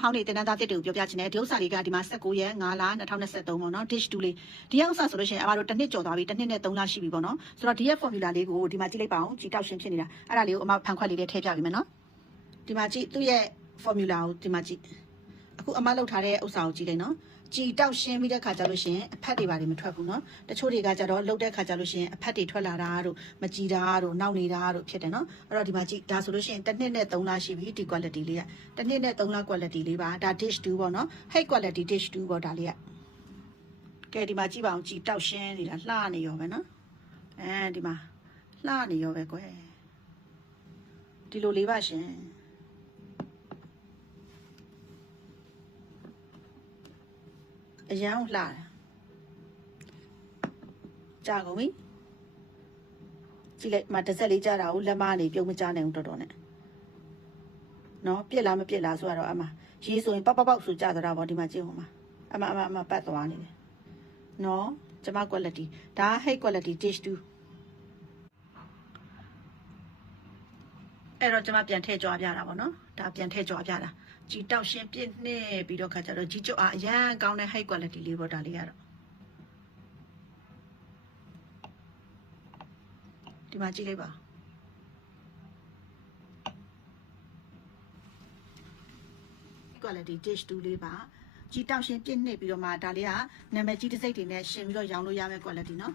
ဟောင်းနေတင်တန်းသားတစ်တူပြောပြချင်တယ်ဒီဥစ္စာလေးကဒီမှာ19ရက်5လ2023ပေါ့နော် dish 2လေးဒီဥစ္စာဆိုလို့ရှိရင်အမတို့တစ်နှစ်ကျော်သွားပြီတစ်နှစ်နဲ့3လရှိပြီပေါ့နော်ဆိုတော့ဒီရဲ့ formula လေးကိုဒီမှာကြည့်လိုက်ပါအောင်ကြည်တောက်ရှင်းဖြစ်နေတာအဲ့ဒါလေးကိုအမဖန်ခွက်လေးနဲ့ထည့်ပြပေးမယ်နော်ဒီမှာကြည့်သူ့ရဲ့ formula ကိုဒီမှာကြည့်အခုအမလောက်ထားတဲ့ဥစ္စာကိုကြည့်လိုက်နော်ကြည်တောက်ရှင်းပြီးတဲ့ခါကျလို့ရှိရင်အဖက်တွေပါမထွက်ဘူးเนาะတချို့တွေကကြတော့လှုပ်တဲ့ခါကျလို့ရှိရင်အဖက်တွေထွက်လာတာတို့မကြည်တာတို့နောက်နေတာတို့ဖြစ်တယ်เนาะအဲ့တော့ဒီမှာကြည့်ဒါဆိုလို့ရှိရင်တစ်နှစ်နဲ့3လရှိပြီဒီ quality လေးကတစ်နှစ်နဲ့3လ quality လေးပါဒါ dish 2ပေါ့เนาะ high quality dish 2ပေါ့ဒါလေးကကဲဒီမှာကြည့်ပါအောင်ကြည်တောက်ရှင်းနေတာလှနေရောပဲเนาะဒီမှာလှနေရောပဲကွယ်ဒီလိုလေးပါရှင်အရန်လှတာကြာကုန်ပြီကြည့်လိုက်မတစ်ဆက်လေးကြာတာကိုလက်မနေပြုံးမကြနိုင်ဘူးတော်တော်နဲ့နော်ပြစ်လားမပြစ်လားဆိုတော့အမရေးဆိုရင်ပေါက်ပေါက်ဆိုကြာတာပေါ့ဒီမှာကြည့်ဟိုမှာအမပတ်သွားနေတယ်နော်ကျမ quality ဒါ high quality dish 2အဲ့တော့ကျမပြန်ထည့်ကြွားပြတာပေါ့နော်ဒါပြန်ထည့်ကြွားပြတာကြည်တောက်ရှင်းပြည့်နှဲ့ပြီးတော့ခါကျတော့ကြီးကျုပ်အရန်ကောင်းတဲ့ high quality လေးပေါ့ဒါလေးကတော့ဒီမှာကြည့်လိုက်ပါ quality dish 2လေးပါကြည်တောက်ရှင်းပြည့်နှဲ့ပြီးတော့မှဒါလေးကနာမည်ကြီးတစ်စိတ်တွေနဲ့ရှင်ပြီးတော့ရောင်းလို့ရမယ့် quality เนาะ